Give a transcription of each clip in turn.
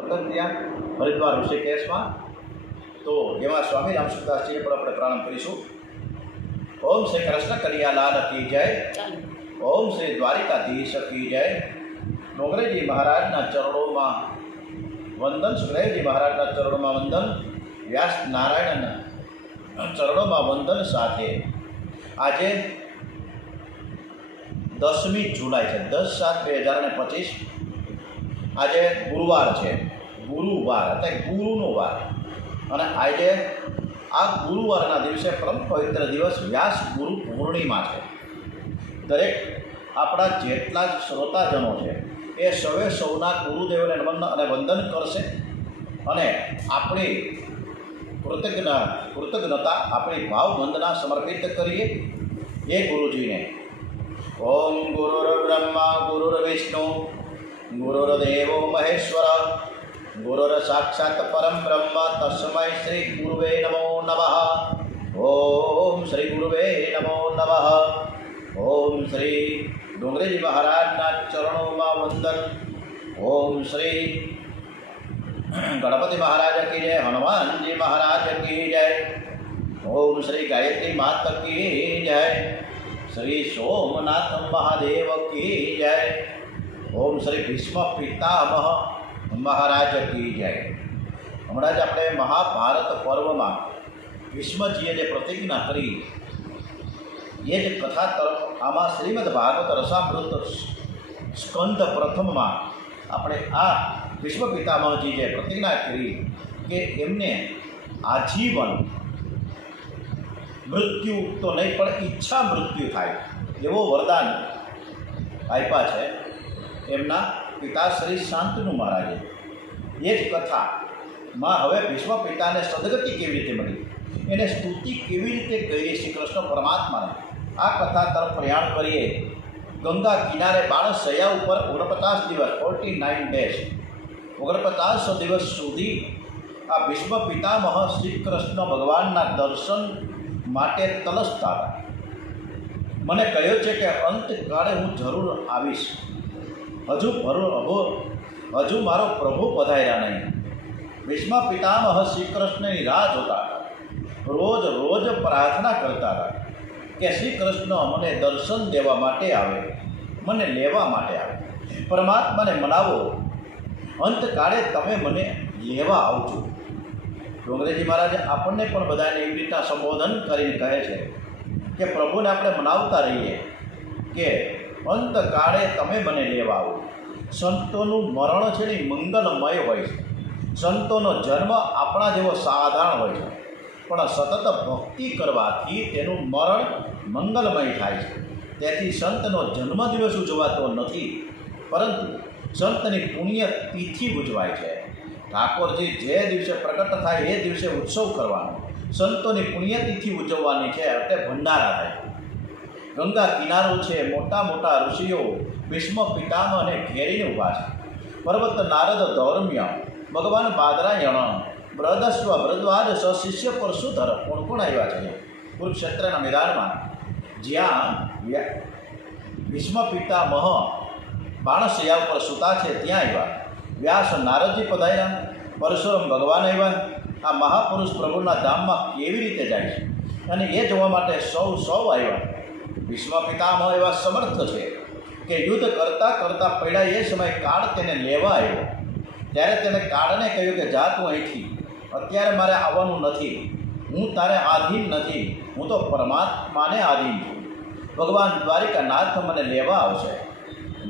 વર્તન થયા હરિદ્વાર ઋષિકેશમાં। તો એમાં સ્વામી રામસુદાસજીને પણ આપણે પ્રણામ કરીશું। ઓમ શ્રી કૃષ્ણ કનૈયાલાલ કી જય, ઓમ શ્રી દ્વારિકાધીશ કી જય। ડોંગરેજી મહારાજના ચરણોમાં વંદન, સુખદેવજી મહારાજના ચરણોમાં વંદન, વ્યાસ નારાયણના ચરણોમાં વંદન સાથે આજે 10મી જુલાઈ છે, 10/7/2025। આજે ગુરુવાર છે, ગુરુવાર એટલે ગુરુનો વાર, અને આજે આ ગુરુવારના દિવસે પરમ પવિત્ર દિવસ વ્યાસ ગુરુ પૂર્ણિમા છે। દરેક આપણા જેટલા જ શ્રોતાજનો છે એ સૌએ સૌના ગુરુદેવને નમન અને વંદન કરશે, અને આપણી કૃતજ્ઞતા, આપણી ભાવ વંદના સમર્પિત કરીએ એ ગુરુજીને। ઓમ ગુરુર્બ્રહ્મા ગુરુર્વિષ્ણુ ગુરુર્દેવો મહેશ્વર ગુરુર સાક્ષાત પરમ બ્રહ્મ તસ્મૈ શ્રી ગુરુવે નમો નમઃ। ઓમ શ્રી ગુરુવે નમો નમઃ। ઓમ શ્રી ડોંગરેજી મહારાજના ચરણોમાં વંદન। ઓમ શ્રી ગણપતિ મહારાજ કી જય, હનુમાનજી મહારાજ કી જય। ઓમ શ્રી ગાયત્રી માત કી જય, શ્રી સોમનાથ મહાદેવ કી જય। ઓમ શ્રી ભીષ્મ પિતામહ મહારાજ કી જય। હમણાં જ આપણે મહાભારત પર્વમાં ભીષ્મજીએ જે પ્રતિજ્ઞા કરી એ જ કથા તરફ આમાં શ્રીમદ ભાગવત રસામૃત સ્કંદ પ્રથમમાં આપણે આ ભીષ્મ પિતામહજી જે પ્રતિજ્ઞા કરી કે એમને આજીવન મૃત્યુ તો નહીં પણ ઈચ્છા મૃત્યુ થાય એવો વરદાન આપ્યા છે એમના પિતાશ્રી શાંતનુ મહારાજે। એ જ કથામાં હવે ભીષ્મ પિતાને સદગતિ કેવી રીતે મળી, એને સ્તુતિ કેવી રીતે કરી શ્રી કૃષ્ણ પરમાત્માને, આ કથા તરફ પ્રયાણ કરીએ। ગંગા કિનારે બાણશૈયા ઉપર 49 દિવસ 49 ડેઝ 49 દિવસ સુધી આ ભીષ્મ પિતામહ શ્રી કૃષ્ણ ભગવાનના દર્શન માટે તલસતા હતા। મને કહ્યું છે કે અંતકાળે હું જરૂર આવીશ, હજુ મારો પ્રભુ પધાર્યા નહીં। ભીષ્મ પિતામહ શ્રી કૃષ્ણની રાહ જોતા હતા, રોજ પ્રાર્થના કરતા હતા કે શ્રી કૃષ્ણ મને દર્શન દેવા માટે આવે, મને લેવા માટે આવે, પરમાત્માને મનાવો, અંતકાળે તમે મને લેવા આવજો। ડોંગરેજી મહારાજ આપણને પણ બધાને એવી રીતના સંબોધન કરીને કહે છે કે પ્રભુને આપણે મનાવતા રહીએ કે અંતકાળે તમે મને લેવા આવો। સંતોનું મરણ છે ને મંગલમય હોય છે, સંતોનો જન્મ આપણા જેવો સાધારણ હોય છે, પણ સતત ભક્તિ કરવાથી તેનું મરણ મંગલમય થાય છે। તેથી સંતનો જન્મદિવસ ઉજવાતો નથી, પરંતુ સંતની પુણ્યતિથિ ઉજવાય છે। ઠાકોરજી જે દિવસે પ્રગટ થાય એ દિવસે ઉત્સવ કરવાનો, સંતોની પુણ્યતિથિ ઉજવવાની છે, એટલે ભંડારા થાય। ગંગા કિનારો છે, મોટા મોટા ઋષિઓ ભીષ્મ પિતામહને ઘેરીને ઊભા છે। પર્વત નારદ ધૌર્મ્ય ભગવાન બાદરાયણ બ્રદસ્વ ભરદ્વાજ શિષ્ય પરશુધર કોણ આવ્યા છે કુરુક્ષેત્રના મેદાનમાં, જ્યાં ભીષ્મ પિતામહ બાણશૈયા ઉપર સૂતા છે ત્યાં આવ્યા। વ્યાસ નારદજી પધાર્યા, પરશુરામ ભગવાન આવ્યા। આ મહાપુરુષ પ્રભુના ધામમાં કેવી રીતે જાય છે અને એ જોવા માટે સૌ આવ્યા। ભીષ્મ પિતામહ એવા સમર્થ છે કે યુદ્ધ કરતાં પડ્યા એ સમયે કાળ તેને લેવા આવ્યો, ત્યારે તેને કાળને કહ્યું કે જા તું અહીંથી, અત્યારે મારે આવવાનું નથી, હું તારે આધીન નથી, હું તો પરમાત્માને આધીન છું। ભગવાન દ્વારિકાનાથ મને લેવા આવશે।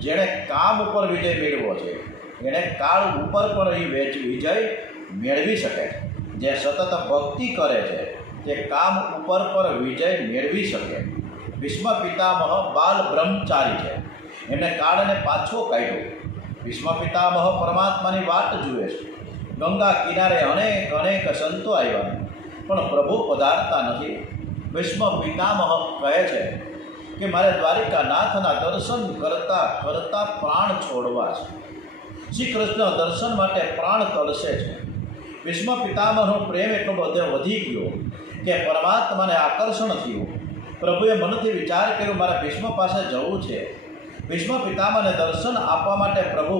જેણે કામ ઉપર વિજય મેળવ્યો છે એણે કાળ ઉપર પણ વિજય મેળવી શકે છે। જે સતત ભક્તિ કરે છે તે કામ ઉપર પર વિજય મેળવી શકે। ભીષ્મ પિતામહ બાલ બ્રહ્મચારી છે, એમને કાળને પાછો કાઢ્યો। ભીષ્મ પિતામહ પરમાત્માની વાટ જુએ છે। ગંગા કિનારે અનેક સંતો આવ્યા, પણ પ્રભુ પધારતા નથી। ભીષ્મ પિતામહ કહે છે કે મારે દ્વારિકાનાથના દર્શન કરતાં પ્રાણ છોડવા છે। શ્રી કૃષ્ણ દર્શન માટે પ્રાણ તરસે છે। ભીષ્મ પિતામહનો પ્રેમ એટલો બધો વધી ગયો કે પરમાત્માને આકર્ષણ થયું। પ્રભુએ મનથી વિચાર કર્યો મારે ભીષ્મ પાસે જવું છે। ભીષ્મ પિતામહને દર્શન આપવા માટે પ્રભુ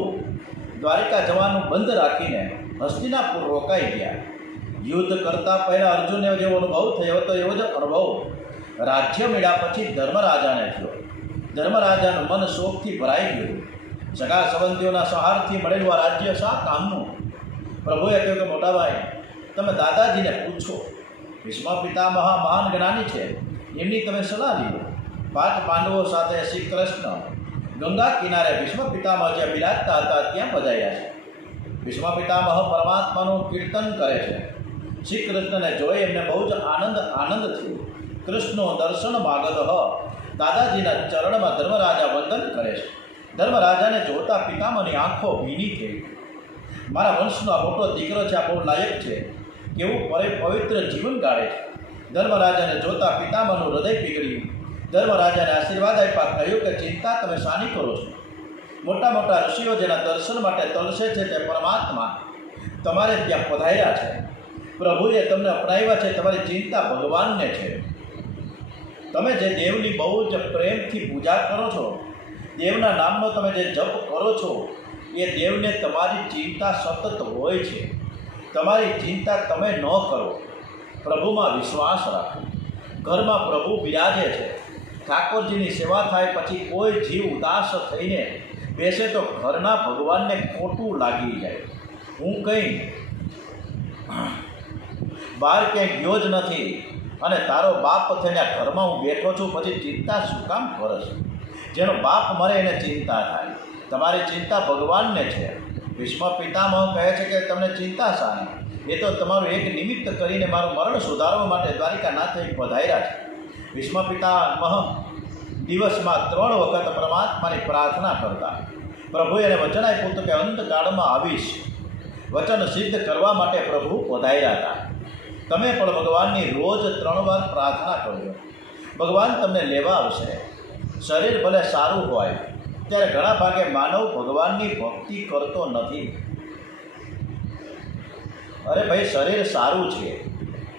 દ્વારિકા જવાનું બંધ રાખીને હસ્તિનાપુર રોકાઈ ગયા. યુદ્ધ કરતાં પહેલાં અર્જુનને જેવો અનુભવ થયો હતો એવો જ અનુભવ રાજ્ય મળ્યા પછી ધર્મરાજાને થયો. ધર્મરાજાનું મન શોકથી ભરાઈ ગયું. સગા સંબંધીઓના સહારથી મળેલું આ રાજ્ય શા કામનું? પ્રભુએ કહ્યું કે મોટાભાઈ, તમે દાદાજીને પૂછો. ભીષ્મ પિતામહ મહાન જ્ઞાની છે, એમની તમે સલાહ લીધો. 5 પાંડવો સાથે શ્રી કૃષ્ણ ગંગા કિનારે ભીષ્મ પિતામહ જે બિરાજતા હતા ત્યાં પધાર્યા છે. ભીષ્મ પિતામહ પરમાત્માનું કીર્તન કરે છે. શ્રી કૃષ્ણને જોઈ એમને બહુ જ આનંદ થયો. કૃષ્ણનો દર્શન માગત દાદાજીના ચરણમાં ધર્મરાજા વંદન કરે છે. ધર્મરાજાને જોતા પિતામહની આંખો ભીની થઈ. મારા વંશનો આ મોટો દીકરો છે, આ બહુ લાયક છે, કેવું પવિત્ર જીવન ગાળે છે. ધર્મરાજાને જોતા પિતામહનું હૃદય પીગળ્યું. ધર્મરાજાને આશીર્વાદ આપ્યા. કહ્યું કે ચિંતા તમે શાની કરો છો? મોટા મોટા ઋષિઓ જેના દર્શન માટે તલસે છે તે પરમાત્મા તમારે ત્યાં પધાર્યા છે. પ્રભુએ તમને અપનાવ્યા છે. તમારી ચિંતા ભગવાનને છે. તમે જે દેવની બહુ જ પ્રેમથી પૂજા કરો છો, દેવના નામનો તમે જે જપ કરો છો, એ દેવને તમારી ચિંતા સતત હોય છે. તમારી ચિંતા તમે ન કરો. પ્રભુમાં વિશ્વાસ રાખો. ઘરમાં પ્રભુ બિરાજે છે. ઠાકોરજીની સેવા થાય પછી કોઈ જીવ ઉદાસ થઈને બેસે તો ઘરના ભગવાનને ખોટું લાગી જાય. હું કંઈ બહાર ક્યાંય ગયો જ નથી અને તારો બાપ થઈને ઘરમાં હું બેઠો છું, પછી ચિંતા શું કામ કરશ? જેનો બાપ મરે એને ચિંતા થાય. તમારી ચિંતા ભગવાનને છે. ભીષ્મ પિતામહ કહે છે કે તમને ચિંતા શાની? એ તો તમારું એક નિમિત્ત કરીને મારું મરણ સુધારવા માટે દ્વારિકાનાથે પધાર્યા છે. ભીષ્મ પિતામહ દિવસમાં 3 વખત પરમાત્માની પ્રાર્થના કરતા. પ્રભુએ એને વચન આપ્યું હતું કે અંતકાળમાં આવીશ. વચન સિદ્ધ કરવા માટે પ્રભુ પધાર્યા હતા. તમે પણ ભગવાનની રોજ 3 વાર પ્રાર્થના કરજો. ભગવાન તમને લેવા આવશે. શરીર ભલે સારું હોય ત્યારે ઘણા ભાગે માનવ ભગવાનની ભક્તિ કરતો નથી. અરે ભાઈ, શરીર સારું છે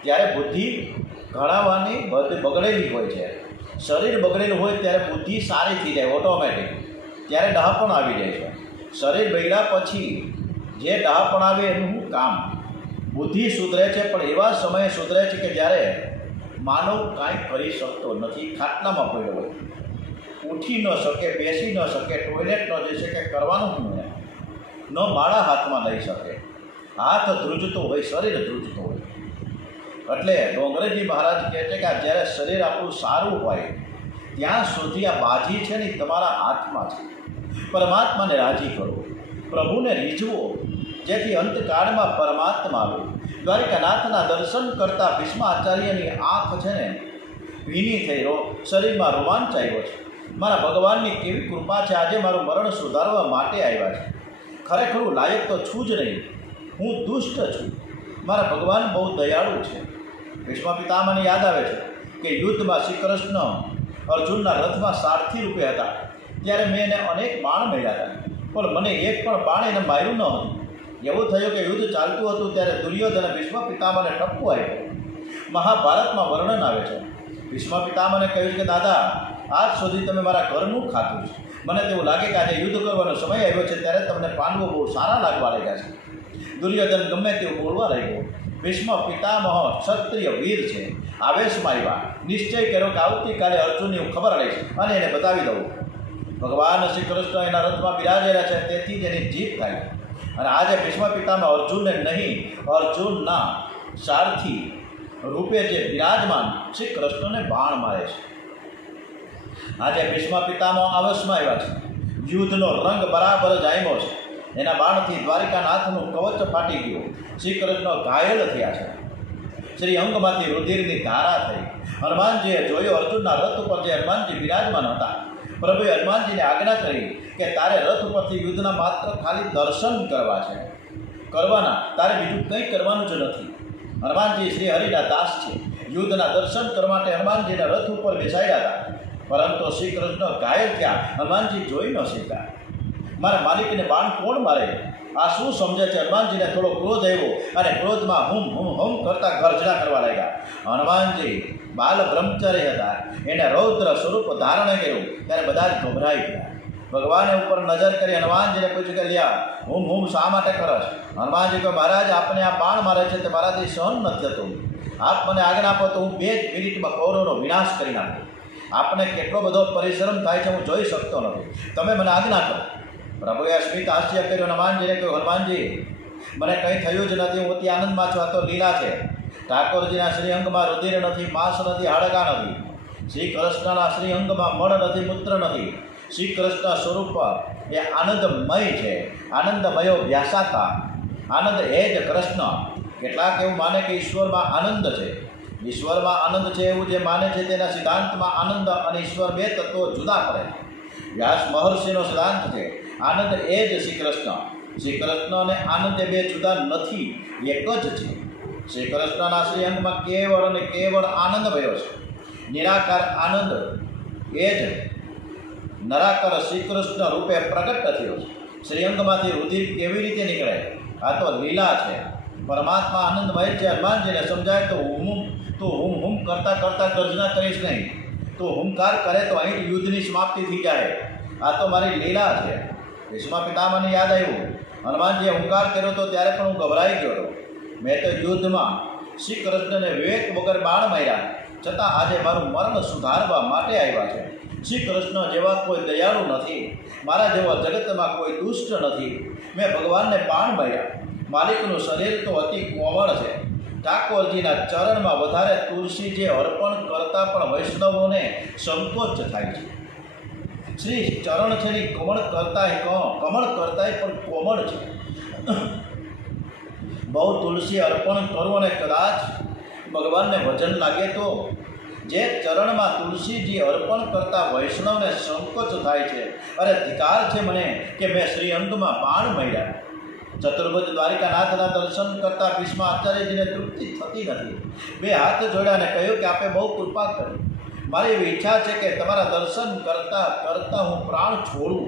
ત્યારે બુદ્ધિ ઘણાવાની બગડેલી હોય છે. શરીર બગડેલું હોય ત્યારે બુદ્ધિ સારી થઈ જાય ઓટોમેટિક. ત્યારે ડહાપણ આવી જાય છે. શરીર બગડ્યા પછી જે ડહાપણ આવે એનું શું કામ? બુદ્ધિ સુધરે છે, પણ એવા સમયે સુધરે છે કે જ્યારે માનવ કાંઈ કરી શકતો નથી. ખાટલામાં પડ્યો હોય, ઉઠી ન શકે, બેસી ન શકે, ટોયલેટ ન જઈ શકે, કરવાનું શું ને? ન માળા હાથમાં લઈ શકે. હાથ ધ્રુજતો હોય, શરીર ધ્રુજતો હોય. એટલે ડોંગરેજી મહારાજ કહે છે કે આ જ્યારે શરીર આપણું સારું હોય ત્યાં સુધી આ બાજી છે ને તમારા હાથમાં છે. પરમાત્માને રાજી કરો, પ્રભુને રીઝવો, જેથી અંતકાળમાં પરમાત્મા આવે. દ્વારિકાનાથના દર્શન કરતાં ભીષ્માચાર્યની આંખ છે ને ભીની થઈ, શરીરમાં રોમાંચ આવ્યો છે. મારા ભગવાનની કેવી કૃપા છે, આજે મારું મરણ સુધારવા માટે આવ્યા છે. ખરેખર હું લાયક તો છું જ નહીં, હું દુષ્ટ છું. મારા ભગવાન બહુ દયાળુ છે. ભીષ્મ પિતામહને યાદ આવે છે કે યુદ્ધમાં શ્રી કૃષ્ણ અર્જુનના રથમાં સારથી રૂપે હતા. ત્યારે મેં એને અનેક બાણ મળ્યા હતા, પણ મને એક પણ બાણ એને માર્યું ન હતું. એવું થયું કે યુદ્ધ ચાલતું હતું ત્યારે દુર્યોધને ભીષ્મ પિતામહને ઠપકો આપ્યો. મહાભારતમાં વર્ણન આવે છે. ભીષ્મ પિતામહને કહ્યું કે દાદા, આજ સુધી તમે મારા ઘરનું ખાતું છે. મને તેવું લાગે કે આજે યુદ્ધ કરવાનો સમય આવ્યો છે, ત્યારે તમને પાંડવો બહુ સારા લાગવા લાગ્યા છે. દુર્યોધન ગમે તેવું બોલવા લાગ્યો. ભીષ્મ પિતામહ ક્ષત્રિય વીર છે. આવેશમાં આવ્યા. નિશ્ચય કર્યો કે આવતીકાલે અર્જુનની હું ખબર લઈશ અને એને બતાવી દઉં. ભગવાન શ્રી કૃષ્ણ એના રથમાં બિરાજેલા છે, તેથી જ એની જીત થાય. અને આજે ભીષ્મ પિતામહ અર્જુનને નહીં, અર્જુનના સારથી રૂપે જે બિરાજમાન શ્રી કૃષ્ણને બાણ મારે છે. આજે ભીષ્મ પિતામહ આવેશમાં આવ્યા છે. યુદ્ધનો રંગ બરાબર જામ્યો છે. એના બાણથી દ્વારિકાનાથનું કવચ ફાટી ગયું. શ્રી કૃષ્ણ ઘાયલ થયા છે. શ્રી અંગમાંથી રુધિરની ધારા થઈ. હનુમાનજીએ જોયો અર્જુનના રથ ઉપર જે હનુમાનજી બિરાજમાન હતા. પ્રભુએ હનુમાનજીને આજ્ઞા કરી કે તારે રથ ઉપરથી યુદ્ધના માત્ર ખાલી દર્શન કરવા છે, કરવાના, તારે બીજું કંઈ કરવાનું જ નથી. હનુમાનજી શ્રી હરિના દાસ છે. યુદ્ધના દર્શન કરવા માટે હનુમાનજીના રથ ઉપર બેસાડ્યા હતા, પરંતુ શ્રી કૃષ્ણ ઘાયલ થયા. હનુમાનજી જોઈ ન શક્યા. મારા માલિકને બાણ કોણ મારે? આ શું સમજે છે? હનુમાનજીને થોડો ક્રોધ આવ્યો અને ક્રોધમાં હુમ કરતા ગર્જના કરવા લાગ્યા. હનુમાનજી બાલ બ્રહ્મચારી હતા. એને રૌદ્ર સ્વરૂપ ધારણ કર્યું ત્યારે બધા જ ગભરાઈ ગયા. ભગવાને ઉપર નજર કરી હનુમાનજીને પૂછ્યું કે લ્યા હું શા માટે કરશ? હનુમાનજી કહે મહારાજ આપને આ બાણ મારે છે તે મારાથી સહન નથી થતું. આપ મને આજ્ઞા આપો તો હું 2 જ મિનિટમાં કૌરવનો વિનાશ કરી નાખું. આપને કેટલો બધો પરિશ્રમ થાય છે હું જોઈ શકતો નથી. તમે મને આજ્ઞા કરો. પ્રભુએ સ્મિત હાસ્ય કર્યું. હનુમાનજીને કહ્યું હનુમાનજી મને કંઈ થયું જ નથી. હું અતિ આનંદમાં છું. આ તો લીલા છે. ઠાકોરજીના શ્રી અંગમાં રુધિર નથી, માંસ નથી, હાડકા નથી. શ્રી કૃષ્ણના શ્રી અંગમાં મળ નથી, મૂત્ર નથી. શ્રી કૃષ્ણ સ્વરૂપ એ આનંદમય છે. આનંદમયો વ્યાસાતા. આનંદ એ જ કૃષ્ણ. કેટલાક એવું માને કે ઈશ્વરમાં આનંદ છે. ઈશ્વરમાં આનંદ છે એવું જે માને છે તેના સિદ્ધાંતમાં આનંદ અને ઈશ્વર 2 તત્વો જુદા પડે. વ્યાસ મહર્ષિનો સિદ્ધાંત છે આનંદ એ જ શ્રી કૃષ્ણ. શ્રી કૃષ્ણ અને આનંદ એ 2 જુદા નથી, એક જ છે. શ્રી કૃષ્ણના શ્રી અંગમાં કેવળ અને કેવળ આનંદ ભયો છે. નિરાકાર આનંદ એ જ નરાકાર શ્રી કૃષ્ણ રૂપે પ્રગટ થયો છે. શ્રીઅંગમાંથી રુધિર કેવી રીતે નીકળે? આ તો લીલા છે. પરમાત્મા આનંદમય છે. હનુમાનજીને સમજાય તો હું કરતાં કરતાં ગર્જના કરીશ નહીં. તો હુંકાર કરે તો અહીં યુદ્ધની સમાપ્તિ થઈ જાય. આ તો મારી લીલા છે. ભીષ્મ પિતામહને યાદ આવ્યું. હનુમાનજીએ હુંકાર કર્યો તો ત્યારે પણ હું ગભરાઈ ગયો હતો. મેં તો યુદ્ધમાં શ્રી કૃષ્ણને વિવેક વગર બાણ માર્યા, છતાં આજે મારું મરણ સુધારવા માટે આવ્યા છે. શ્રી કૃષ્ણ જેવા કોઈ દયાળુ નથી. મારા જેવા જગતમાં કોઈ દુષ્ટ નથી. મેં ભગવાનને બાણ માર્યા. માલિકનું શરીર તો અતિ કોમળ છે. ઠાકોરજીના ચરણમાં વધારે તુલસી જે અર્પણ કરતાં પણ વૈષ્ણવોને સંકોચ થાય છે. શ્રી ચરણ છે ને કમળ કરતાંય પણ કોમળ છે. બહુ તુલસી અર્પણ કરવું અને કદાચ ભગવાનને વજન લાગે તો જે ચરણમાં તુલસીજી અર્પણ કરતા વૈષ્ણવને સંકોચ થાય છે. અરે ધિકાર છે મને કે મેં શ્રી અંગમાં બાણ માર્યા. ચતુર્ભુજ દ્વારિકાનાથના દર્શન કરતાં ભીષ્મ આચાર્યજીને તૃપ્તિ થતી નથી. 2 હાથ જોડ્યા અને કહ્યું કે આપે બહુ કૃપા કરી. મારી એવી ઈચ્છા છે કે તમારા દર્શન કરતાં હું પ્રાણ છોડું.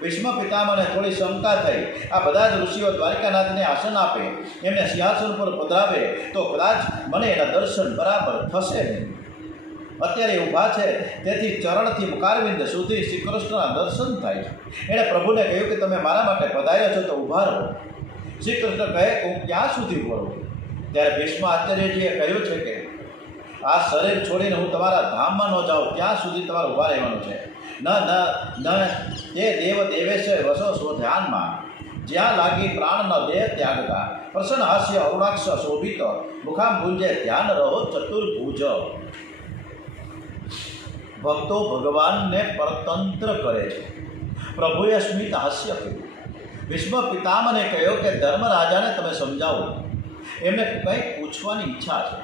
ભીષ્મ પિતામહને થોડી શંકા થઈ. આ બધા જ ઋષિઓ દ્વારિકાનાથને આસન આપે, એમને સિંહાસન પર પધરાવે તો કદાચ મને એના દર્શન બરાબર થશે નહીં. અત્યારે ઊભા છે તેથી ચરણથી મુખારવિંદ સુધી શ્રી કૃષ્ણના દર્શન થાય છે. એણે પ્રભુને કહ્યું કે તમે મારા માટે પધાર્યા છો તો ઊભા રહો. શ્રી કૃષ્ણ કહે હું ક્યાં સુધી ઊભો રહું? ત્યારે ભીષ્મ આચાર્યજીએ કહ્યું છે કે આ શરીર છોડીને હું તમારા ધામમાં ન જાઉં ત્યાં સુધી તમારે ઊભા રહેવાનું છે. ન એ દેવ દેવેશ્વર વસો સ્વ ધ્યાનમાં જ્યાં લાગી પ્રાણ ન દેહ ત્યાગતા પ્રસન્ન હાસ્ય અરુણાક્ષ શોભિત મુખામ ભુંજે ધ્યાન રહો ચતુર્ભુજ. ભક્તો ભગવાનને પરતંત્ર કરે છે. પ્રભુએ સ્મિત હાસ્ય કર્યું. ભીષ્મ પિતામહને કહ્યું કે ધર્મરાજાને તમે સમજાવો. એમને કંઈક પૂછવાની ઈચ્છા છે.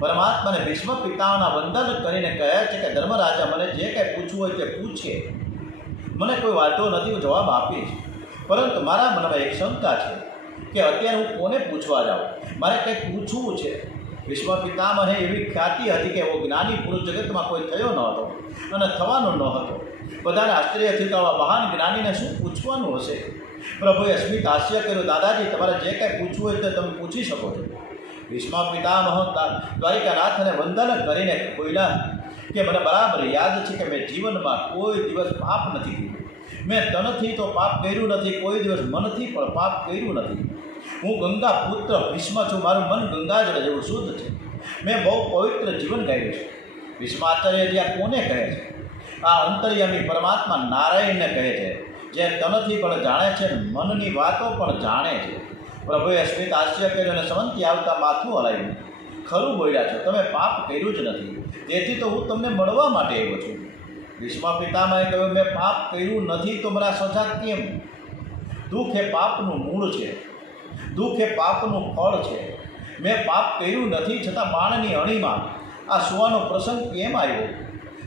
પરમાત્માને ભીષ્મ પિતામહના વંદન કરીને કહે છે કે ધર્મરાજા મને જે કંઈ પૂછવું હોય તે પૂછે. મને કોઈ વાંધો નથી, હું જવાબ આપીશ. પરંતુ મારા મનમાં એક શંકા છે કે અત્યારે હું કોને પૂછવા જાઉં? મારે કંઈક પૂછવું છે. ભીષ્મ પિતામહે એવી ખ્યાતિ હતી કે એવો જ્ઞાની પુરુષ જગતમાં કોઈ થયો ન હતો અને થવાનો ન હતો. બધાને આશ્ચર્ય થયું કે આવા મહાન જ્ઞાનીને શું પૂછવાનું હશે? પ્રભુએ સ્મિત હાસ્ય કર્યું. દાદાજી તમારે જે કાંઈ પૂછવું હોય તો તમે પૂછી શકો છો. ભીષ્મ પિતામહ દ્વારિકાનાથને વંદન કરીને બોલ્યા કે મને બરાબર યાદ છે કે મેં જીવનમાં કોઈ દિવસ પાપ નથી કર્યું. મેં તનથી તો પાપ કર્યું નથી, કોઈ દિવસ મનથી પણ પાપ કર્યું નથી. હું ગંગા પુત્ર ભીષ્મ છું. મારું મન ગંગાજળ જેવું શુદ્ધ છે. મેં બહુ પવિત્ર જીવન ગાયું છે. ભીષ્માચાર્યજી આ કોને કહે છે? આ અંતર્યામી પરમાત્મા નારાયણને કહે છે, જે તનથી પણ જાણે છે, મનની વાતો પણ જાણે છે. પ્રભુએ સ્મિત હાસ્ય કર્યું અને સમંતી આવતા માથું હલાવ્યું. ખરું બોલ્યા છો, તમે પાપ કર્યું જ નથી, તેથી તો હું તમને મળવા માટે આવ્યો છું. ભીષ્મ પિતામહે કહ્યું મેં પાપ કર્યું નથી તો મને સજા કેમ? દુઃખ એ પાપનું મૂળ છે. દુઃખ એ પાપનું ફળ છે. મેં પાપ કર્યું નથી છતાં બાણની અણીમાં આ સુવાનો પ્રસંગ કેમ આવ્યો?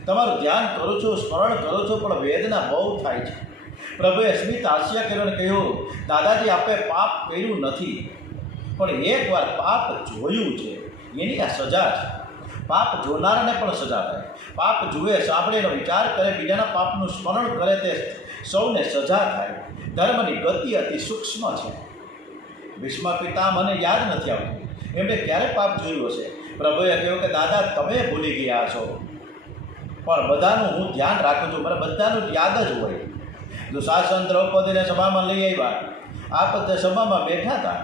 તમારું ધ્યાન કરું છું, સ્મરણ કરું છું, પણ વેદના બહુ થાય છે. પ્રભુએ સ્મિત હાસ્ય કર્યું અને કહ્યું દાદાજી આપે પાપ કર્યું નથી, પણ એકવાર પાપ જોયું છે એની આ સજા છે. પાપ જોનારને પણ સજા થાય. પાપ જુએ, સાંભળેનો વિચાર કરે, બીજાના પાપનું સ્મરણ કરે તે સૌને સજા થાય. ધર્મની ગતિ અતિ સૂક્ષ્મ છે. ભીષ્મ પિતામહને યાદ નથી આવતું એમણે ક્યારે પાપ જોયું હશે. પ્રભુએ કહ્યું કે દાદા તમે ભૂલી ગયા છો, પણ બધાનું હું ધ્યાન રાખું છું. મને બધાનું યાદ જ હોય. દુશાસન દ્રૌપદીને સભામાં લઈ આવ્યા. આપ તે સભામાં બેઠા હતા.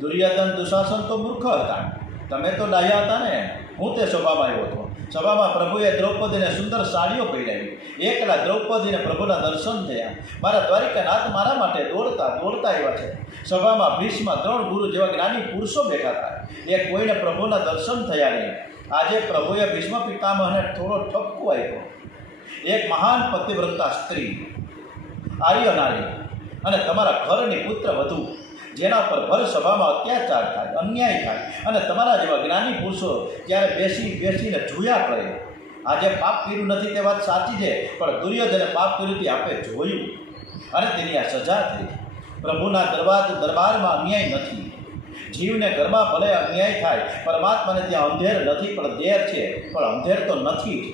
દુર્યોધન દુશાસન તો મૂર્ખ હતા, તમે તો ડાહ્યા હતા ને. હું તે સભામાં આવ્યો હતો. સભામાં પ્રભુએ દ્રૌપદીને સુંદર સાડીઓ પહેરાવી. એકલા દ્રૌપદીને પ્રભુના દર્શન થયા. મારા દ્વારિકાનાથ મારા માટે દોડતા દોડતા આવ્યા છે. સભામાં ભીષ્મ, દ્રોણ, ગુરુ જેવા જ્ઞાની પુરુષો બેઠા હતા. એ કોઈને પ્રભુના દર્શન થયા નહીં. આજે પ્રભુએ ભીષ્મ પિતામહને થોડો ઠપકો આપ્યો. એક મહાન પતિવ્રતા સ્ત્રી, આર્ય નારી અને તમારા ઘરની પુત્ર વધુ, જેના પર ભર સભામાં અત્યાચાર થાય, અન્યાય થાય અને તમારા જેવા જ્ઞાની પુરુષો ત્યારે બેસીને જોયા કરે. આજે પાપ કર્યું નથી તે વાત સાચી છે, પણ દુર્યોધને પાપ કર્યું તે આપણે જોયું અને તેની આ સજા થઈ. પ્રભુના દરબારમાં અન્યાય નથી. જીવને ઘરમાં ભલે અન્યાય થાય, પરમાત્માને ત્યાં અંધેર નથી પણ દેર છે, પણ અંધેર તો નથી જ.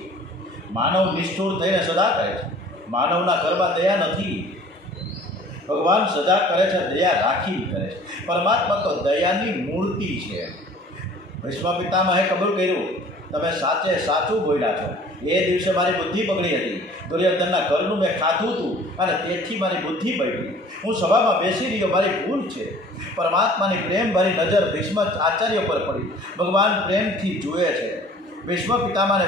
માનવ નિષ્ઠુર થઈને સદા કરે છે. માનવના ઘરમાં દયા નથી. ભગવાન સજા કરે છે, દયા રાખી કરે છે. પરમાત્મા તો દયાની મૂર્તિ છે. ભીષ્મ પિતામહે કબૂલ કર્યું, તમે સાચું બોલ્યા છો. એ દિવસે મારી બુદ્ધિ બગડી હતી. દુર્યોધનના ઘરનું મેં ખાધું હતું અને તેથી મારી બુદ્ધિ બગડી. હું સભામાં બેસી રહ્યો, મારી ભૂલ છે. પરમાત્માની પ્રેમભરી નજર ભીષ્મ આચાર્ય પર પડી. ભગવાન પ્રેમથી જુએ છે. ભીષ્મ પિતામહને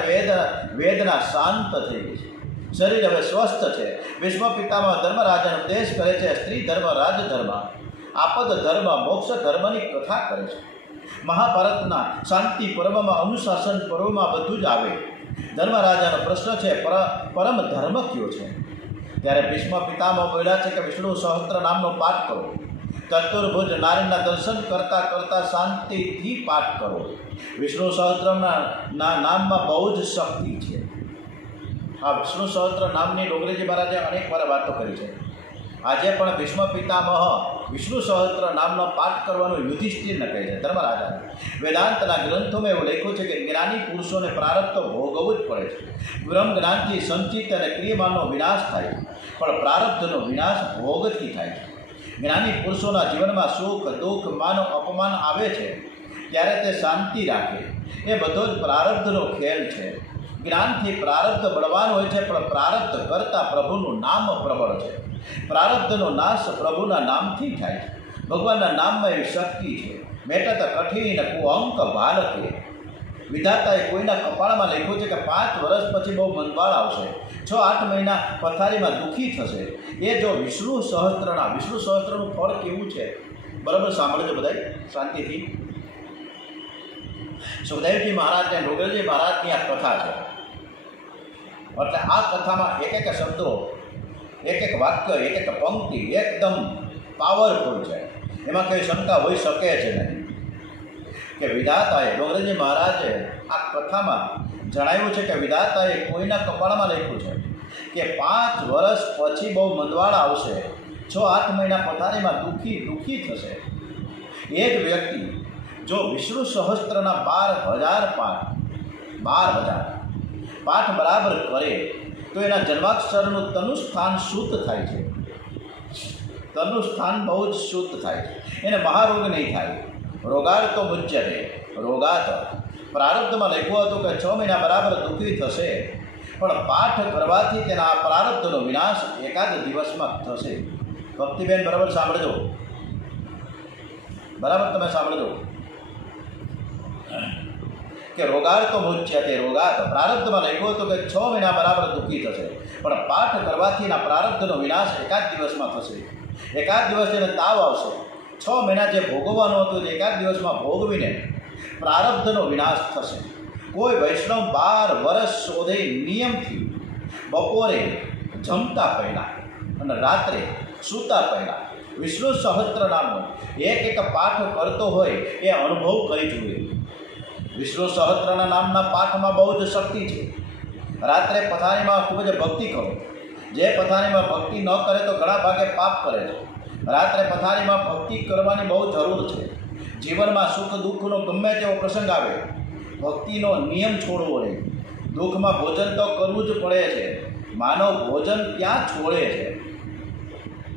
વેદના શાંત થઈ ગઈ છે. શરીર હવે સ્વસ્થ છે. ભીષ્મ પિતામહ ધર્મરાજાનો ઉપદેશ કરે છે. સ્ત્રી ધર્મ, રાજધર્મ, આપદ ધર્મ, મોક્ષ ધર્મની કથા કરે છે. મહાભારતના શાંતિ પર્વમાં, અનુશાસન પર્વમાં બધું જ આવે. ધર્મરાજાનો પ્રશ્ન છે, પરમ ધર્મ કયો છે? ત્યારે ભીષ્મ પિતામહ બોલ્યા છે કે વિષ્ણુ સહસ્ત્ર નામનો પાઠ કરો. ચતુર્ભુજ નારીના દર્શન કરતાં કરતાં શાંતિથી પાઠ કરો. વિષ્ણુ સહસ્ત્રના નામમાં બહુ જ શક્તિ છે. આ વિષ્ણુ સહસ્ત્ર નામની ડોંગરેજી મહારાજે અનેક વાર વાતો કરી છે. આજે પણ ભીષ્મ પિતામહ વિષ્ણુ સહસ્ત્ર નામનો પાઠ કરવાનું યુધિષ્ઠિરને કહે છે, ધર્મરાજાને. વેદાંતના ગ્રંથોમાં એવું લખ્યું છે કે જ્ઞાની પુરુષોને પ્રારબ્ધ તો ભોગવવું જ પડે છે. બ્રહ્મ જ્ઞાનથી સંચિત અને ક્રિયમાનનો વિનાશ થાય છે, પણ પ્રારબ્ધનો વિનાશ ભોગથી થાય છે. જ્ઞાની પુરુષોના જીવનમાં સુખ, દુઃખ, માન, અપમાન આવે છે ત્યારે તે શાંતિ રાખે. એ બધો જ પ્રારબ્ધનો ખેલ છે. જ્ઞાનથી પ્રારબ્ધ બળવાન હોય છે, પણ પ્રારબ્ધ કરતાં પ્રભુનું નામ પ્રબળ છે. પ્રારબ્ધનો નાશ પ્રભુના નામથી થાય છે. ભગવાનના નામમાં એવી શક્તિ છે. મેટત કઠિન કુઅંક બાલકે. વિધાતાએ કોઈના કપાળમાં લખ્યું છે કે 5 વર્ષ પછી બહુ મંદવાળ આવશે, 6-8 મહિના પથારીમાં દુઃખી થશે. એ જો વિષ્ણુ સહસ્ત્રનું ફળ કેવું છે, બરાબર સાંભળજો બધા શાંતિથી. સુખદેવજી મહારાજ અને ડોગરજી મહારાજની આ કથા છે. એટલે આ કથામાં એક શબ્દો, એક વાક્ય, એક પંક્તિ એકદમ પાવરફુલ છે. એમાં કંઈ શંકા હોઈ શકે છે નહીં કે વિધાતાએ, ડોગરજી મહારાજે આ કથામાં જણાવ્યું છે કે વિધાતાએ કોઈના કપાળમાં લખ્યું છે કે 5 વર્ષ પછી બહુ મંદવાળ આવશે, 6-8 મહિના પથારીમાં દુઃખી થશે. એ જ વ્યક્તિ જો વિષ્ણુ સહસ્ત્રના 12,000 પાઠ બરાબર કરે તો એના જન્માક્ષરનું તનુસ્થાન શુદ્ધ થાય છે. તનુસ્થાન બહુ જ શુદ્ધ થાય છે. એને મહારોગ નહીં થાય. રોગાત તો મુચ્યતે રોગાત. પ્રારબ્ધમાં લખ્યું હતું કે 6 મહિના બરાબર દુઃખી થશે, પણ પાઠ કરવાથી તેના આ પ્રારબ્ધનો વિનાશ એકાદ દિવસમાં થશે. ભક્તિબેન બરાબર સાંભળજો, બરાબર તમે સાંભળજો કે રોગાર્તો મુચ્યતે રોગાત. પ્રારબ્ધમાં લખ્યું હતું કે 6 મહિના બરાબર દુઃખી થશે, પણ પાઠ કરવાથી એના પ્રારબ્ધનો વિનાશ એકાદ દિવસમાં થશે. એકાદ દિવસ એને તાવ આવશે. 6 મહિના જે ભોગવવાનું હતું તે એકાદ દિવસમાં ભોગવીને પ્રારબ્ધનો વિનાશ થશે. કોઈ વૈષ્ણવ 12 વર્ષ શોધે નિયમથી બપોરે જમતા પહેલાં અને રાત્રે સૂતા પહેલાં વિષ્ણુ સહસ્ત્ર નામનો એક પાઠ કરતો હોય એ અનુભવ કરી જોઈએ. વિષ્ણુ સહસ્ત્રના નામના પાઠમાં બહુ જ શક્તિ છે. રાત્રે પથારીમાં ખૂબ જ ભક્તિ કરો. જે પથારીમાં ભક્તિ ન કરે તો ઘણા ભાગે પાપ કરે છે. રાત્રે પથારીમાં ભક્તિ કરવાની બહુ જરૂર છે. જીવનમાં સુખ દુઃખનો ગમે તેવો પ્રસંગ આવે, ભક્તિનો નિયમ છોડવો નહીં. દુઃખમાં ભોજન તો કરવું જ પડે છે. માનવ ભોજન ક્યાં છોડે છે,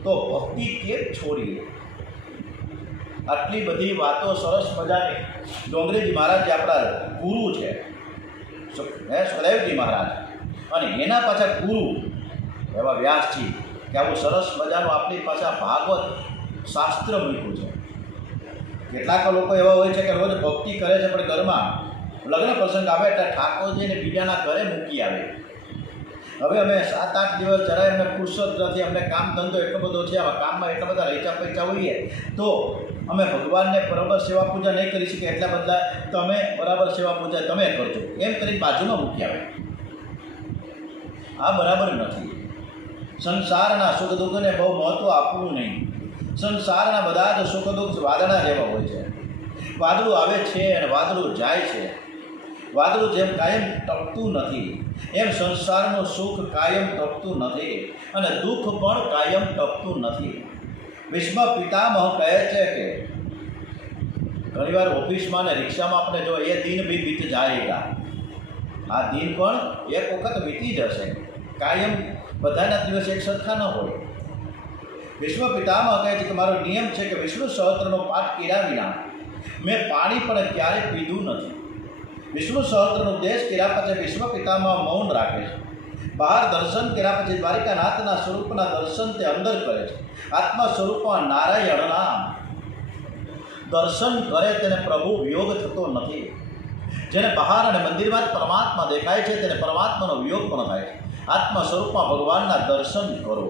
તો ભક્તિ કેમ છોડીએ? આટલી બધી વાતો સરસ મજાની ડોંગરેજી મહારાજ જે આપણા ગુરુ છે, સુખદેવજી મહારાજ, અને એના પાછા ગુરુ એવા વ્યાસજી, કે આવું સરસ મજાનું આપણી પાસે આ ભાગવત શાસ્ત્ર મૂક્યું છે. કેટલાક લોકો એવા હોય છે કે રોજ ભક્તિ કરે છે, પણ ઘરમાં લગ્ન પ્રસંગ આવે એટલે ઠાકોરજીને બીજાના ઘરે મૂકી આવે. હવે અમે 7-8 દિવસ જરાય અમને ફુરસત નથી, અમને કામ ધંધો એટલો બધો છે, આવા કામમાં એટલા બધા રહીચા પૈસા હોઈએ તો અમે ભગવાનને બરાબર સેવા પૂજા નહીં કરી શકીએ, એટલા બદલા તમે બરાબર સેવા પૂજા તમે કરજો એમ કરી બાજુમાં મૂકી આવે. આ બરાબર નથી. સંસારના સુખ દુઃખને બહુ મહત્ત્વ આપવું નહીં. સંસારના બધા જ સુખ દુઃખ વાદળા જેવા હોય છે. વાદળું આવે છે અને વાદળું જાય છે. વાદળું જેમ કાયમ ટકતું નથી, એમ સંસારનું સુખ કાયમ ટકતું નથી અને દુઃખ પણ કાયમ ટકતું નથી. ભીષ્મ પિતામહ કહે છે કે ઘણીવાર ઓફિસમાં ને રિક્ષામાં આપણે જો એ દિન બી બીત જાયેગા, આ દિન પણ એક વખત વીતી જશે. કાયમ બધાના દિવસ એક સરખા ન હોય. ભીષ્મ પિતામહ કહે છે કે મારો નિયમ છે કે વિષ્ણુ સહસ્ત્રનો પાઠ કર્યા વિના મેં પાણી પણ ક્યારેય પીધું નથી. વિષ્ણુ સહસ્ત્રનો ઉદ્દેશ કર્યા પછી ભીષ્મ પિતામહ મૌન રાખે છે. બહાર દર્શન કર્યા પછી દ્વારિકાનાથના સ્વરૂપના દર્શન તે અંદર કરે છે. આત્મા સ્વરૂપમાં નારાયણના દર્શન કરે તેને પ્રભુ વિયોગ થતો નથી. જેને બહાર અને મંદિરમાં જ પરમાત્મા દેખાય છે તેને પરમાત્માનો વિયોગ પણ થાય છે. આત્મા સ્વરૂપમાં ભગવાનના દર્શન કરો.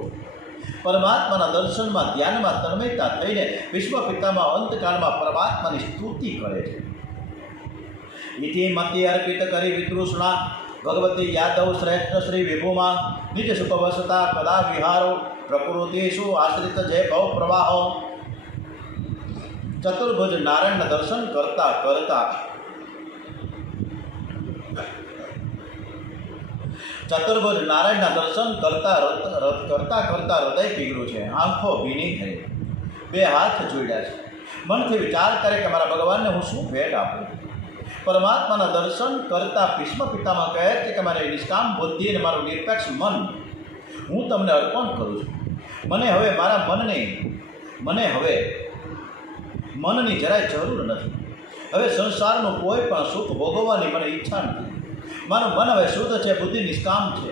પરમાત્માના દર્શનમાં ધ્યાનમાં તન્મયતા થઈને વિશ્વ પિતામહ અંતકાળમાં પરમાત્માની સ્તુતિ કરે છે. ઇતિ મતિ અર્પિત કરી વિતૃષ્ણા ભગવતી યાદવ શ્રેષ્ઠ શ્રી વિભુમાં નિજ સુખવસતા કદા વિહારો પ્રકૃતિષુ આશ્રિત જય ભવ પ્રવાહો. ચતુર્ભુજ નારાયણના દર્શન કરતા કરતા ચતુર્ભુજ નારાયણના દર્શન કરતા કરતા હૃદય પીગળ્યું છે, આંખો ભીની થઈ, બે હાથ જોડ્યા છે. મનથી વિચાર કરે કે મારા ભગવાનને હું શું ભેટ આપું. પરમાત્માના દર્શન કરતા ભીષ્મ પિતામહ કહે છે કે મારી નિષ્કામ બુદ્ધિ અને મારું નિરપેક્ષ મન હું તમને અર્પણ કરું છું. મને હવે મનની જરાય જરૂર નથી. હવે સંસારનું કોઈ પણ સુખ ભોગવવાની મને ઈચ્છા નથી. મારું મન હવે શુદ્ધ છે, બુદ્ધિ નિષ્કામ છે.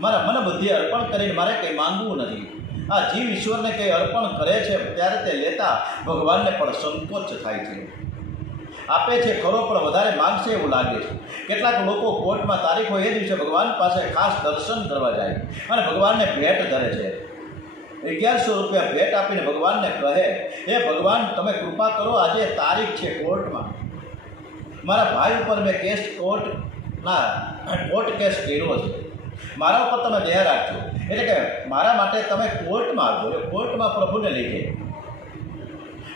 મારા મન બુદ્ધિ અર્પણ કરીને મારે કંઈ માંગવું નથી. આ જીવ ઈશ્વરને કંઈ અર્પણ કરે છે ત્યારે તે લેતા ભગવાનને પણ સંકોચ થાય છે. આપે છે ખરો પણ વધારે માગશે એવું લાગે છે. કેટલાક લોકો કોર્ટમાં તારીખ હોય એ દિવસે ભગવાન પાસે ખાસ દર્શન કરવા જાય અને ભગવાનને ભેટ ધરે છે. 1100 રૂપિયા ભેટ આપીને ભગવાનને કહે, હે ભગવાન તમે કૃપા કરો, આજે તારીખ છે કોર્ટમાં, મારા ભાઈ ઉપર મેં કોર્ટ કેસ કર્યો છે, મારા ઉપર તમે દયા રાખજો. એટલે કે મારા માટે તમે કોર્ટમાં આવજો. એ કોર્ટમાં પ્રભુને લઈ જાય.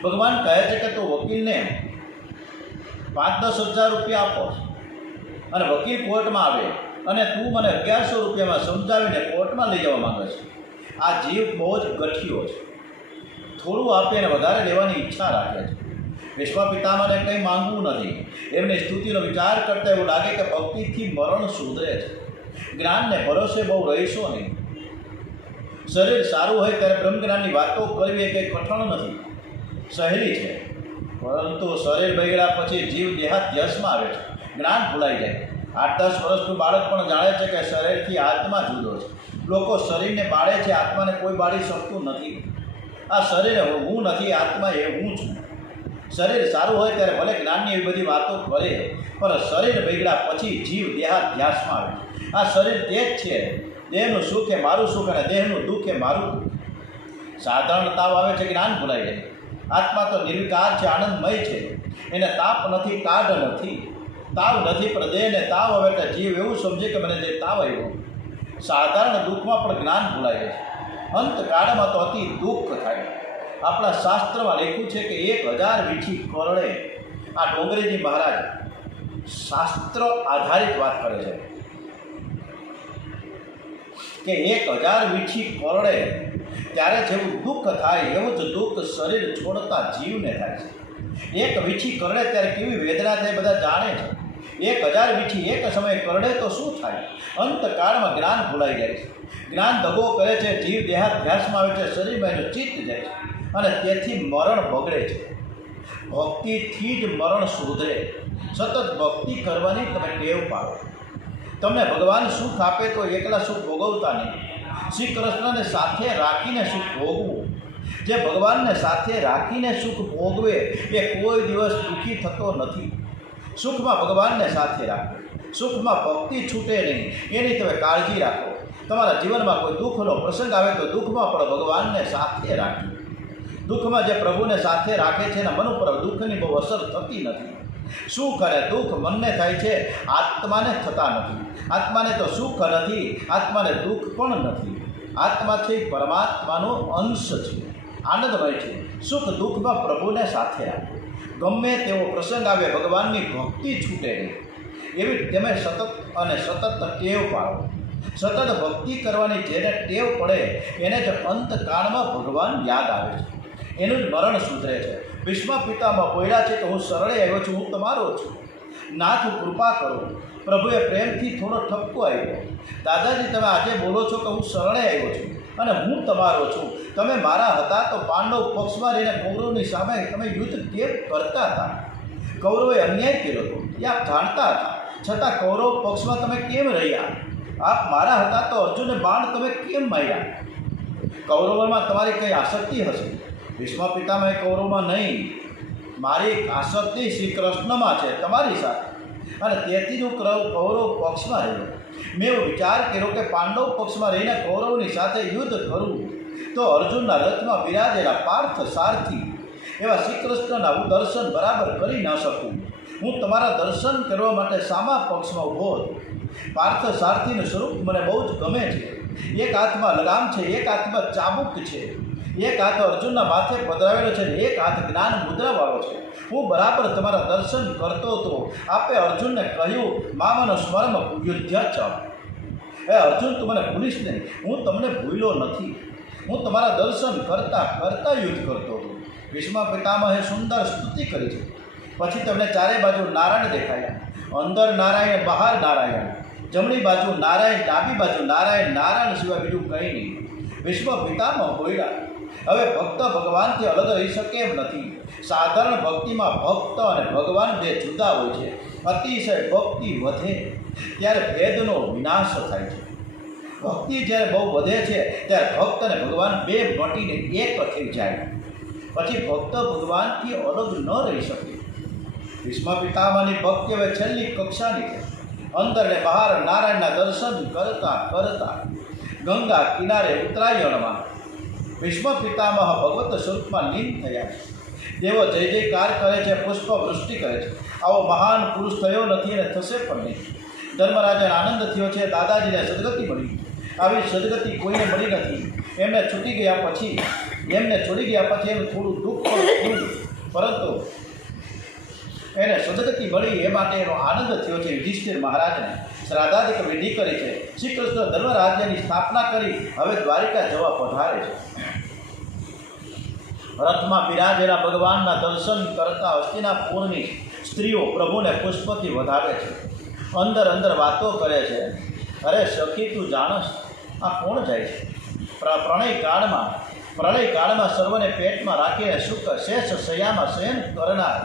ભગવાન કહે છે કે તું વકીલને 5-10 હજાર રૂપિયા આપો અને વકીલ કોર્ટમાં આવે અને તું મને 1100 રૂપિયામાં સમજાવીને કોર્ટમાં લઈ જવા માંગે છે. આ જીવ બહુ જ ગઠિયો છે. થોડું આપીને વધારે લેવાની ઈચ્છા રાખે છે. ભીષ્મ પિતામહને કંઈ માંગવું નથી. એમની સ્તુતિનો વિચાર કરતા એવું લાગે કે ભક્તિથી મરણ સુધરે છે. જ્ઞાનને ભરોસે બહુ રહીશો નહીં. શરીર સારું હોય ત્યારે બ્રહ્મજ્ઞાનની વાતો કરવી એ કંઈ કઠણ નથી, સહેલી છે. પરંતુ શરીર બગડ્યા પછી જીવ દેહાધ્યાસમાં આવે છે, જ્ઞાન ભૂલાઈ જાય. 8-10 વર્ષનું બાળક પણ જાણે છે કે શરીરથી આત્મા જુદો છે. લોકો શરીરને બાળે છે, આત્માને કોઈ બાળી શકતું નથી. આ શરીર હું નથી, આત્મા એ હું છું. શરીર સારું હોય ત્યારે ભલે જ્ઞાનની એવી બધી વાતો કરે, પણ શરીર બગડ્યા પછી જીવ દેહાધ્યાસમાં આવે. આ શરીર તે જ છે. દેહનું સુખ એ મારું સુખ અને દેહનું દુઃખ એ મારું દુઃખ. સાધારણ તાવ આવે છે, જ્ઞાન ભૂલાઈ જાય. આત્મા તો નિર્વિકાર છે, આનંદમય છે. એને તાપ નથી, ટાઢ નથી, તાવ નથી, પણ દેહને તાવ આવે એટલે જીવ એવું સમજે કે મને જે તાવ આવ્યો. સાધારણ દુઃખમાં પણ જ્ઞાન ભૂલાય છે. અંતકાળમાં તો અતિ દુઃખ થાય. આપણા શાસ્ત્રમાં લખ્યું છે કે 1000 વીછી કરડે. આ ડોંગરેજી મહારાજ શાસ્ત્ર આધારિત વાત કરે છે કે 1000 વીછી કરડે ત્યારે જેવું દુઃખ થાય એવું જ દુઃખ શરીર છોડતા જીવને થાય છે. એક વીછી કરડે ત્યારે કેવી વેદના થાય બધા જાણે છે. 1000 વીછી એક સમયે કરડે તો શું થાય? અંતકાળમાં જ્ઞાન ભૂલાઈ જાય છે. જ્ઞાન દગો કરે છે, જીવ દેહાધ્યાસમાં આવે છે, શરીરમાં એનું ચિત્ત જાય છે અને તેથી મરણ બગડે છે. ભક્તિથી જ મરણ સુધરે. સતત ભક્તિ કરવાની તમે ટેવ પાડો. તમને ભગવાન સુખ આપે તો એકલા સુખ ભોગવતા નહીં. શ્રી કૃષ્ણને સાથે રાખીને સુખ ભોગવું. જે ભગવાનને સાથે રાખીને સુખ ભોગવે એ કોઈ દિવસ દુઃખી થતો નથી. સુખમાં ભગવાનને સાથે રાખો, સુખમાં ભક્તિ છૂટે નહીં એની તમે કાળજી રાખો. તમારા જીવનમાં કોઈ દુઃખનો પ્રસંગ આવે તો દુઃખમાં પણ ભગવાનને સાથે રાખજો. દુઃખમાં જે પ્રભુને સાથે રાખે છે એના મન ઉપર દુઃખની બહુ અસર થતી નથી. સુખ અને દુઃખ મનને થાય છે, આત્માને થતા નથી. આત્માને તો સુખ નથી, આત્માને દુઃખ પણ નથી. આત્મા છે એ પરમાત્માનો અંશ છે, આનંદમય છે. સુખ દુઃખમાં પ્રભુને સાથે રાખો. ગમે તેવો પ્રસંગ આવે ભગવાનની ભક્તિ છૂટે નહીં એવી તમે સતત અને સતત ટેવ પાડો. સતત ભક્તિ કરવાની જેને ટેવ પડે એને જ અંતકાળમાં ભગવાન યાદ આવે છે, એનું જ મરણ સુધરે છે. ભીષ્મ પિતામાં બોલ્યા છે કે હું શરણે આવ્યો છું, હું તમારો છું, નાથ કૃપા કરો. પ્રભુએ પ્રેમથી થોડો ઠપકો આપ્યો. દાદાજી તમે આજે બોલો છો કે હું શરણે આવ્યો છું અને હું તમારો છું. તમે મારા હતા તો પાંડવ પક્ષમાં રહીને કૌરવની સામે તમે યુદ્ધ કેમ કરતા હતા? કૌરવે અન્યાય કર્યો હતો એ આપ જાણતા હતા, છતાં કૌરવ પક્ષમાં તમે કેમ રહ્યા? આપ મારા હતા તો અર્જુને બાણ તમે કેમ માર્યા? કૌરવોમાં તમારી કઈ આસક્તિ હશે, ભીષ્મ પિતામાં કૌરવમાં નહીં. મારી આસક્તિ શ્રી કૃષ્ણમાં છે, તમારી સાથે, અને તેથી જ હું કૌરવ પક્ષમાં રહ્યો. મેં એવો વિચાર કર્યો કે પાંડવ પક્ષમાં રહીને કૌરવની સાથે યુદ્ધ કરું તો અર્જુનના રથમાં બિરાજેલા પાર્થ સારથી એવા શ્રી કૃષ્ણના હું દર્શન બરાબર કરી ન શકું. હું તમારા દર્શન કરવા માટે સામા પક્ષમાં ઊભો હતો. પાર્થ સારથીનું સ્વરૂપ મને બહુ જ ગમે છે. એક હાથમાં લગામ છે, એક હાથમાં ચાબુક છે, એક હાથ અર્જુનના માથે પધરાવેલો છે, એક હાથ જ્ઞાન મુદ્રાવાળો છે. હું બરાબર તમારા દર્શન કરતો હતો. આપે અર્જુનને કહ્યું મામાનો સ્મરણ યુદ્ધ ચ. અર્જુન તું મને ભૂલીશ નહીં, હું તમને ભૂલ્યો નથી. હું તમારા દર્શન કરતાં કરતાં યુદ્ધ કરતો હતો. ભીષ્મ પિતામહે સુંદર સ્તુતિ કરી છે. પછી તમને ચારે બાજુ નારાયણ દેખાયા. અંદર નારાયણ, બહાર નારાયણ, જમણી બાજુ નારાયણ, ડાબી બાજુ નારાયણ. નારાયણ સિવાય બીજું કંઈ નહીં. ભીષ્મ પિતામહ બોલ્યા હવે ભક્ત ભગવાનથી અલગ રહી શકે એમ નથી. સાધારણ ભક્તિમાં ભક્ત અને ભગવાન બે જુદા હોય છે. અતિશય ભક્તિ વધે ત્યારે ભેદનો વિનાશ થાય છે. ભક્તિ જ્યારે બહુ વધે છે ત્યારે ભક્ત અને ભગવાન બે મટીને એક થઈ જાય. પછી ભક્ત ભગવાનથી અલગ ન રહી શકે. ભીષ્મ પિતામહની ભક્તિ હવે છેલ્લી કક્ષાની છે. અંદર ને બહાર નારાયણના દર્શન કરતા કરતા ગંગા કિનારે ઉત્તરાયણમાં ભીષ્મ પિતામહ ભગવત સ્વરૂપમાં લીન થયા. દેવો જય જયકાર કરે છે, પુષ્પ વૃષ્ટિ કરે છે. આવો મહાન પુરુષ થયો નથી અને થશે પણ નહીં. ધર્મરાજાને આનંદ થયો છે, દાદાજીને સદગતિ મળી. આવી સદગતિ કોઈને મળી નથી. એમને છૂટી ગયા પછી, એમને છોડી ગયા પછી એનું થોડું દુઃખ પણ થયું, પરંતુ એને સદગતિ મળી એ માટે એનો આનંદ થયો છે. યુધિષ્ઠિર મહારાજને શ્રાદ્ધાદિક વિધિ કરી છે. શ્રી કૃષ્ણ ધર્મરાજ્યની સ્થાપના કરી હવે દ્વારિકા જવા પધારે છે. રથમાં બિરાજેલા ભગવાનના દર્શન કરતા હસ્તિનાપુરની સ્ત્રીઓ પ્રભુને પુષ્પથી વધાવે છે. અંદર અંદર વાતો કરે છે. અરે સખી તું જાણસ આ કોણ જાય છે? પ્રણયકાળમાં સર્વને પેટમાં રાખીને સુખ શેષ શયામાં શયન કરનાર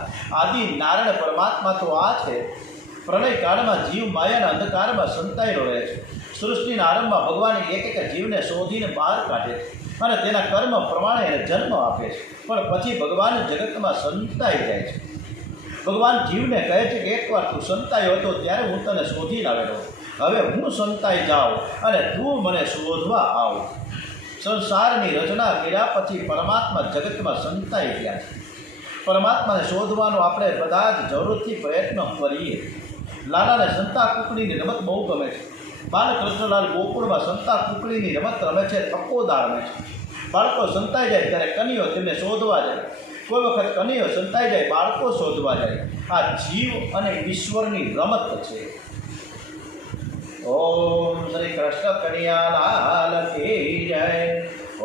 આદિ નારાયણ પરમાત્મા તો આ છે. પ્રણયકાળમાં જીવ માયાના અંધકારમાં સંતાયેલો રહે છે. સૃષ્ટિના આરંભમાં ભગવાન એક એક જીવને શોધીને બહાર કાઢે છે અને તેના કર્મ પ્રમાણે એને જન્મ આપે છે. પણ પછી ભગવાન જગતમાં સંતાઈ જાય છે. ભગવાન જીવને કહે છે કે એકવાર તું સંતાયો હતો ત્યારે હું તને શોધી લાવેલો, હવે હું સંતાઈ જાઉં અને તું મને શોધવા આવ. સંસારની રચના કર્યા પછી પરમાત્મા જગતમાં સંતાઈ ગયા છે. પરમાત્માને શોધવાનો આપણે બધા જ જરૂરથી પ્રયત્ન કરીએ. લાલાને સંતા કુકડીની રમત બહુ ગમે છે. બાલકૃષ્ણલાલ ગોકુળમાં સંતા કુકડીની રમત રમે છે, થપ્પોદાર રમે છે. બાળકો સંતાઈ જાય ત્યારે કનીઓ તેમને શોધવા જાય. કોઈ વખત કનીઓ સંતાઈ જાય, બાળકો શોધવા જાય. આ જીવ અને ઈશ્વરની રમત છે. ઓમ શ્રી કૃષ્ણ કનૈયાલાલ કી જય.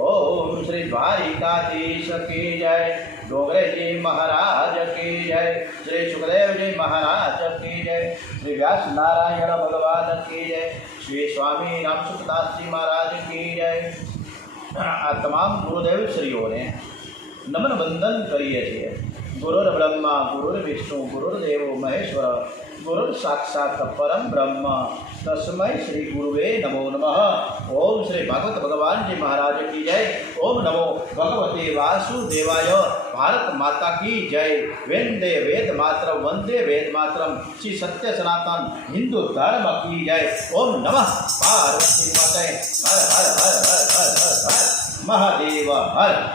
ઓમ શ્રી દ્વારિકાધીશ કી જય. ડોંગરેજી મહારાજ કી જય. શ્રી સુખદેવજી મહારાજ કી જય. શ્રી વ્યાસ નારાયણ ભગવાન કી જય. શ્રી સ્વામી રામસુખદાસજી મહારાજ કી જય. આ તમામ ગુરુદેવ શ્રીઓને નમન વંદન કરીએ છીએ. गुरुर्ब्रह्मा गुरुर्विष्णु गुरुर्देवो महेश्वर गुरुर् साक्षात् परम ब्रह्म तस्मै श्री गुरुवे नमो नमः। ओम श्री भागवत भगवान जी महाराज की जय। ओम नमो भगवते वासुदेवाय। भारत माता की जय। वंदे वेद मातरम वंदे वेद मातरम। श्री सत्य सनातन हिंदू धर्म की जय। ओम नमः पार्वती माते। हर हर हर हर हर हर हर महादेव हर।